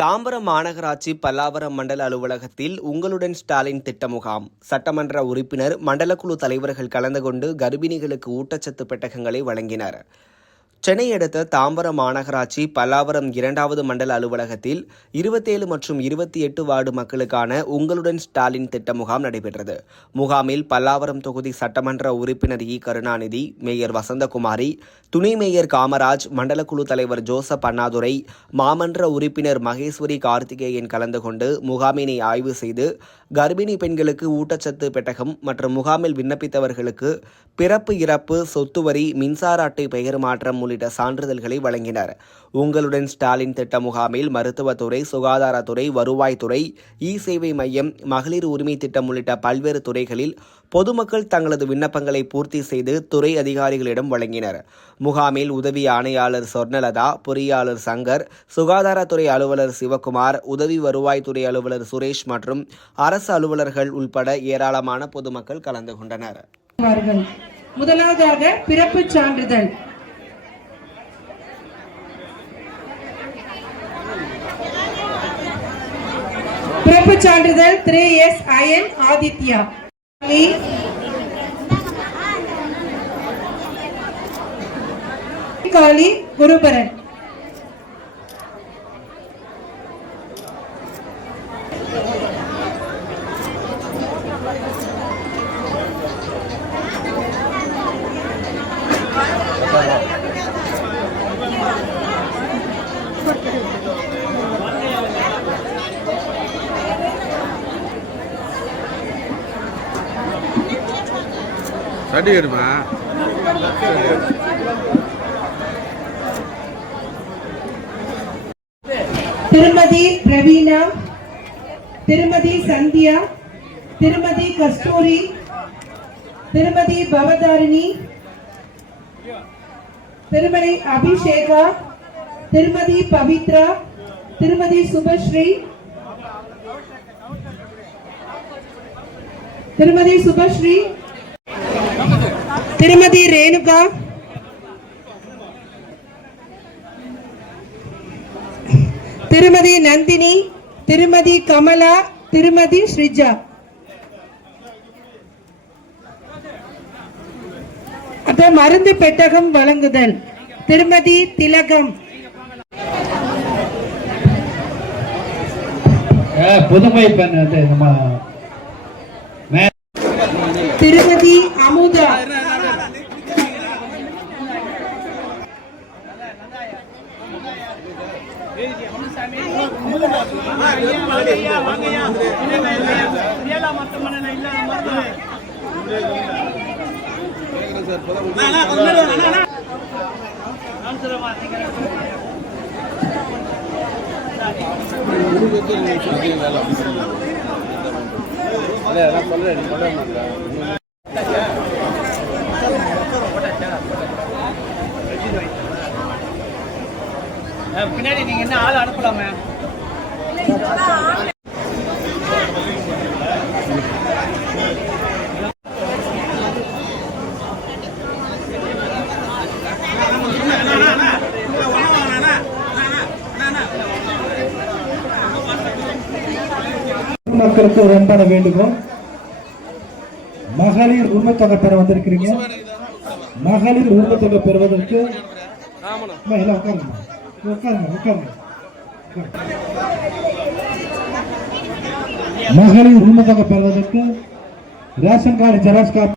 தாம்பரம் மாநகராட்சி பல்லாவரம் மண்டல அலுவலகத்தில் உங்களுடன் ஸ்டாலின் திட்ட முகாம் சட்டமன்ற உறுப்பினர் மண்டலக்குழு தலைவர்கள் கலந்து கொண்டு கர்ப்பிணிகளுக்கு ஊட்டச்சத்து பெட்டகங்களை வழங்கினர். சென்னை அடுத்த தாம்பரம் மாநகராட்சி பல்லாவரம் இரண்டாவது மண்டல அலுவலகத்தில் இருபத்தேழு மற்றும் இருபத்தி எட்டு வார்டு மக்களுக்கான உங்களுடன் ஸ்டாலின் திட்ட முகாம் நடைபெற்றது. முகாமில் பல்லாவரம் தொகுதி சட்டமன்ற உறுப்பினர் இ. கருணாநிதி மேயர் வசந்தகுமாரி துணை மேயர் காமராஜ் மண்டல குழு தலைவர் ஜோசப் அண்ணாதுரை மாமன்ற உறுப்பினர் மகேஸ்வரி கார்த்திகேயன் கலந்து கொண்டு முகாமினை ஆய்வு செய்து கர்ப்பிணி பெண்களுக்கு ஊட்டச்சத்து பெட்டகம் மற்றும் முகாமில் விண்ணப்பித்தவர்களுக்கு பிறப்பு இறப்பு சொத்துவரி மின்சார அட்டை பெயர் மாற்றம் உள்ளிட்ட சான்றிதழ்களை வழங்கினர். உங்களுடன் ஸ்டாலின் திட்ட முகாமில் மருத்துவத்துறை சுகாதாரத்துறை வருவாய்த்துறை இ சேவை மையம் மகளிர் உரிமை திட்டம் உள்ளிட்ட பல்வேறு துறைகளில் பொதுமக்கள் தங்களது விண்ணப்பங்களை பூர்த்தி செய்து துறை அதிகாரிகளிடம் வழங்கினர். முகாமில் உதவி ஆணையாளர் சொர்ணலதா பொறியாளர் சங்கர் சுகாதாரத்துறை அலுவலர் சிவகுமார் உதவி வருவாய்த்துறை அலுவலர் சுரேஷ் மற்றும் அரசு அலுவலர்கள் உள்பட ஏராளமான பொதுமக்கள் கலந்து கொண்டனர். முதலாவதாக பிறப்பு சான்றிதழ். பிறப்பு சான்றிதழ் திரு எஸ் அயன் ஆதித்யா. காளி குருபரன். சர்டிஃபிகேட்டுமா திருமதி பிரவீனா திருமதி சந்தியா திருமதி கஸ்தூரி திருமதி பவதாரிணி திருமதி அபிஷேகா திருமதி பவித்ரா திருமதி சுபஸ்ரீ திருமதி சுபஸ்ரீ திருமதி ரேணுகா. திருமதி நந்தினி திருமதி கமலா திருமதி ஸ்ரிஜா. அத மருந்து பெட்டகம் வழங்குதல். திருமதி திலகம். புதுமை பெண் அது நம்ம மே- திருமதி அமுதா பின்னாடி நீங்க என்ன ஆள் அனுப்பலாமே? மக்களுக்கு ஒரு அன்பான வேண்டுகோள். மகளிர் உரிமை தொகை பெற வந்திருக்கிறீங்க. மகளிர் உரிமை தொகை பெறுவதற்கு எல்லாம் உட்காருங்க. மகளிர் உரிமை தொகை பெறுவதற்கு ரேஷன் கார்டு ஜெராக்ஸ் காப்பி